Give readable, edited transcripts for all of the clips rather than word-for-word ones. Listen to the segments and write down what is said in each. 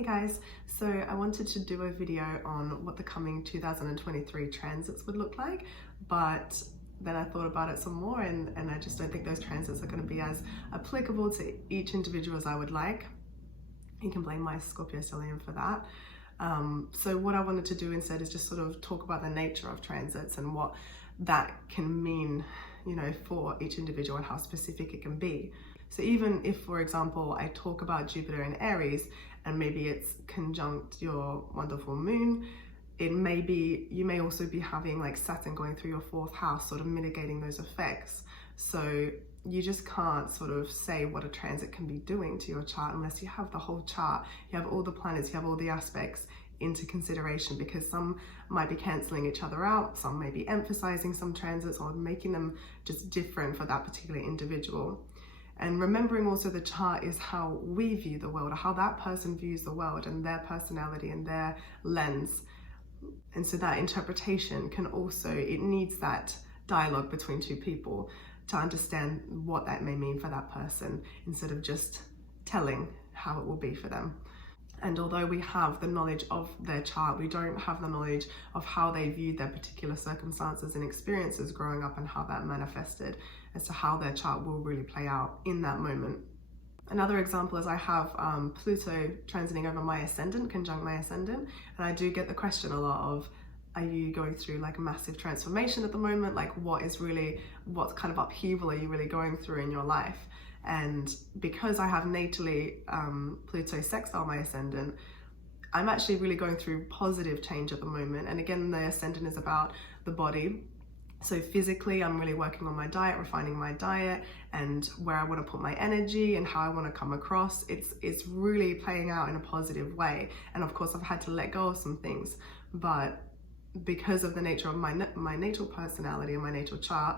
Hey guys, so I wanted to do a video on what the coming 2023 transits would look like, but then I thought about it some more and I just don't think those transits are going to be as applicable to each individual as I would like. You can blame my Scorpio stellium for that. So what I wanted to do instead is just sort of talk about the nature of transits and what that can mean, for each individual and how specific it can be. So even if, for example, I talk about Jupiter in Aries and maybe it's conjunct your wonderful moon, you may also be having like Saturn going through your fourth house, sort of mitigating those effects. So you just can't sort of say what a transit can be doing to your chart unless you have the whole chart, you have all the planets, you have all the aspects into consideration, because some might be cancelling each other out, some may be emphasizing some transits or making them just different for that particular individual. And remembering also the chart is how we view the world, or how that person views the world and their personality and their lens. And so that interpretation can also, it needs that dialogue between two people to understand what that may mean for that person, instead of just telling how it will be for them. And although we have the knowledge of their chart, we don't have the knowledge of how they viewed their particular circumstances and experiences growing up and how that manifested as to how their chart will really play out in that moment. Another example is I have Pluto transiting over my ascendant, conjunct my ascendant, and I do get the question a lot of, are you going through like a massive transformation at the moment? Like what kind of upheaval are you really going through in your life? And because I have natally Pluto sextile my ascendant, I'm actually really going through positive change at the moment. And again, the ascendant is about the body. So physically, I'm really working on my diet, refining my diet and where I want to put my energy and how I want to come across. It's really playing out in a positive way. And of course, I've had to let go of some things, but because of the nature of my natal personality and my natal chart,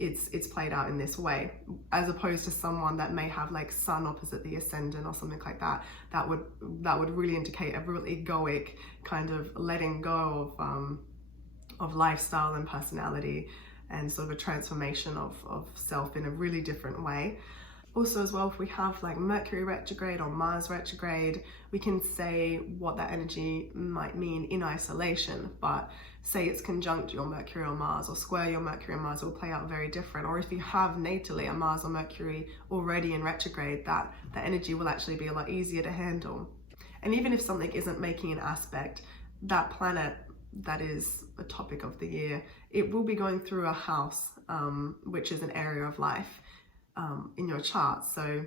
it's played out in this way, as opposed to someone that may have like Sun opposite the ascendant or something like that. That would really indicate a real egoic kind of letting go of lifestyle and personality, and sort of a transformation of self in a really different way. Also as well, if we have like Mercury retrograde or Mars retrograde, we can say what that energy might mean in isolation, but say it's conjunct your Mercury or Mars or square your Mercury or Mars, will play out very different. Or if you have natally a Mars or Mercury already in retrograde, that energy will actually be a lot easier to handle. And even if something isn't making an aspect, that planet that is a topic of the year, it will be going through a house, which is an area of life in your chart. So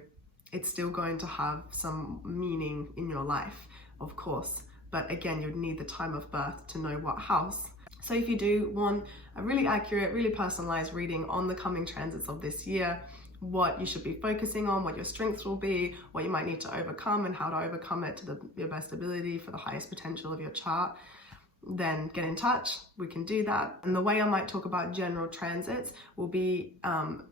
it's still going to have some meaning in your life, of course. But again, you'd need the time of birth to know what house. So if you do want a really accurate, really personalized reading on the coming transits of this year, what you should be focusing on, what your strengths will be, what you might need to overcome and how to overcome it to your best ability for the highest potential of your chart, then get in touch, we can do that. And the way I might talk about general transits will be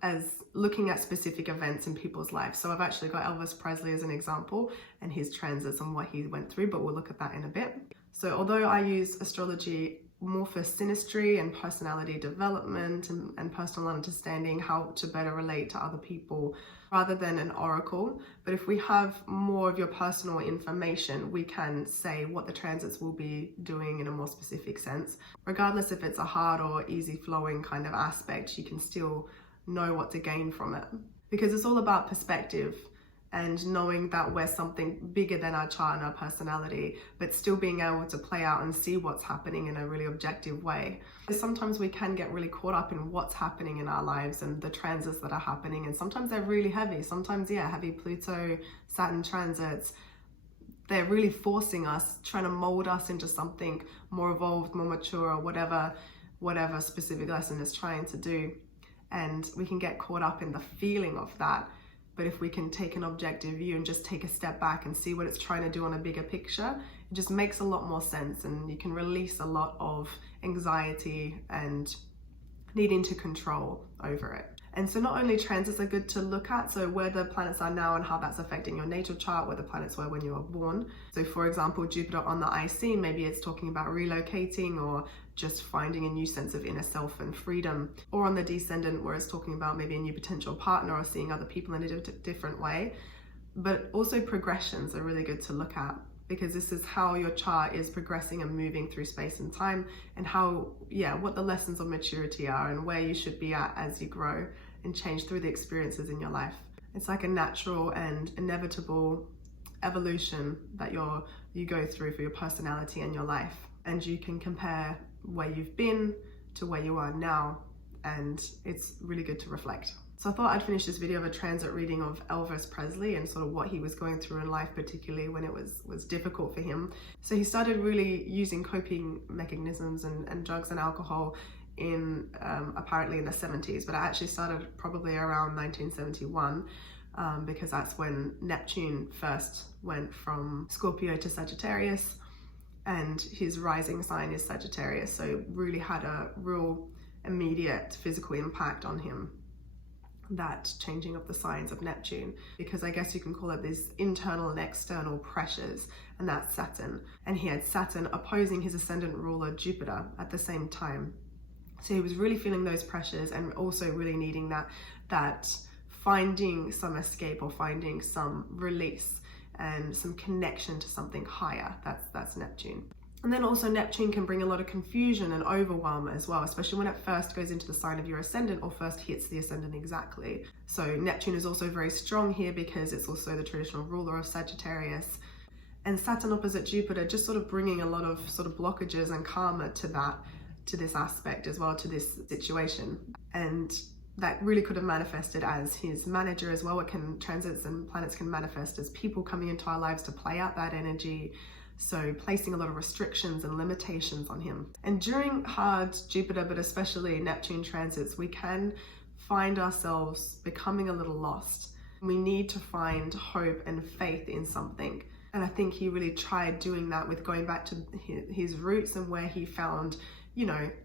as looking at specific events in people's lives. So I've actually got Elvis Presley as an example and his transits and what he went through, but we'll look at that in a bit. So although I use astrology more for synastry and personality development and personal understanding, how to better relate to other people rather than an oracle, but if we have more of your personal information, we can say what the transits will be doing in a more specific sense. Regardless if it's a hard or easy flowing kind of aspect, you can still know what to gain from it, because it's all about perspective and knowing that we're something bigger than our chart and our personality, but still being able to play out and see what's happening in a really objective way. Sometimes we can get really caught up in what's happening in our lives and the transits that are happening, and sometimes they're really heavy. Sometimes, heavy Pluto, Saturn transits, they're really forcing us, trying to mold us into something more evolved, more mature, or whatever specific lesson is trying to do. And we can get caught up in the feeling of that. But if we can take an objective view and just take a step back and see what it's trying to do on a bigger picture, it just makes a lot more sense, and you can release a lot of anxiety and needing to control over it. And so not only transits are good to look at, so where the planets are now and how that's affecting your natal chart, where the planets were when you were born. So for example, Jupiter on the IC, maybe it's talking about relocating or just finding a new sense of inner self and freedom. Or on the descendant, where it's talking about maybe a new potential partner or seeing other people in a different way. But also progressions are really good to look at, because this is how your chart is progressing and moving through space and time, and how, what the lessons of maturity are and where you should be at as you grow and change through the experiences in your life. It's like a natural and inevitable evolution that you go through for your personality and your life. And you can compare where you've been to where you are now, and it's really good to reflect. So I thought I'd finish this video of a transit reading of Elvis Presley and sort of what he was going through in life, particularly when it was difficult for him. So he started really using coping mechanisms and drugs and alcohol in apparently in the 70s, but it actually started probably around 1971, because that's when Neptune first went from Scorpio to Sagittarius, and his rising sign is Sagittarius, so really had a real immediate physical impact on him, that changing of the signs of Neptune, because I guess you can call it these internal and external pressures, and that's Saturn. And he had Saturn opposing his ascendant ruler Jupiter at the same time. So he was really feeling those pressures and also really needing that finding some escape or finding some release and some connection to something higher. That's Neptune. And then also Neptune can bring a lot of confusion and overwhelm as well, especially when it first goes into the sign of your ascendant or first hits the ascendant exactly. So Neptune is also very strong here because it's also the traditional ruler of Sagittarius. And Saturn opposite Jupiter just sort of bringing a lot of sort of blockages and karma to this aspect as well, to this situation. And that really could have manifested as his manager as well. Transits and planets can manifest as people coming into our lives to play out that energy. So placing a lot of restrictions and limitations on him. And during hard Jupiter, but especially Neptune transits, we can find ourselves becoming a little lost. We need to find hope and faith in something. And I think he really tried doing that with going back to his roots and where he found,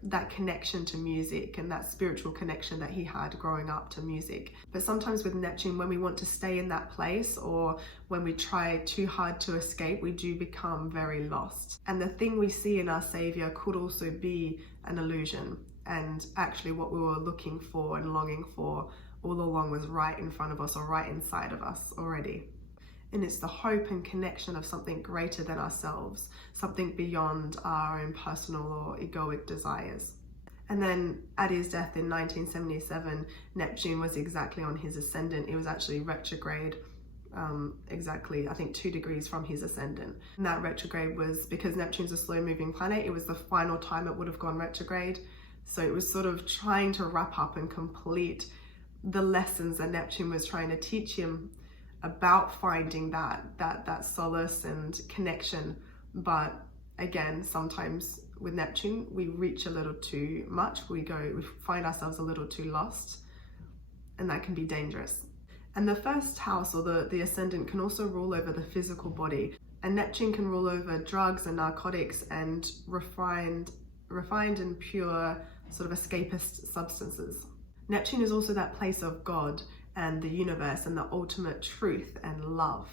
that connection to music and that spiritual connection that he had growing up to music. But sometimes with Neptune, when we want to stay in that place or when we try too hard to escape, we do become very lost. And the thing we see in our savior could also be an illusion. And actually what we were looking for and longing for all along was right in front of us or right inside of us already. And it's the hope and connection of something greater than ourselves, something beyond our own personal or egoic desires. And then at his death in 1977, Neptune was exactly on his ascendant. It was actually retrograde, exactly, I think 2 degrees from his ascendant. And that retrograde was because Neptune's a slow moving planet. It was the final time it would have gone retrograde. So it was sort of trying to wrap up and complete the lessons that Neptune was trying to teach him about finding that solace and connection. But again, sometimes with Neptune, we reach a little too much. We find ourselves a little too lost, and that can be dangerous. And the first house or the ascendant can also rule over the physical body. And Neptune can rule over drugs and narcotics and refined and pure sort of escapist substances. Neptune is also that place of God and the universe and the ultimate truth and love.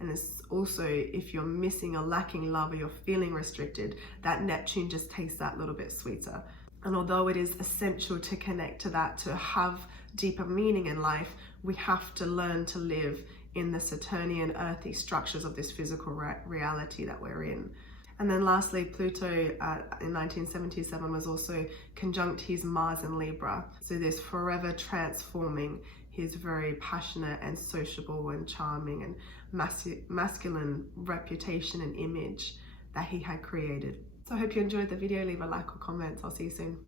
And it's also, if you're missing or lacking love or you're feeling restricted, that Neptune just tastes that little bit sweeter. And although it is essential to connect to that, to have deeper meaning in life, we have to learn to live in the Saturnian earthy structures of this physical reality that we're in. And then lastly, Pluto in 1977 was also conjunct his Mars in Libra. So this forever transforming his very passionate and sociable and charming and masculine reputation and image that he had created. So I hope you enjoyed the video. Leave a like or comment. I'll see you soon.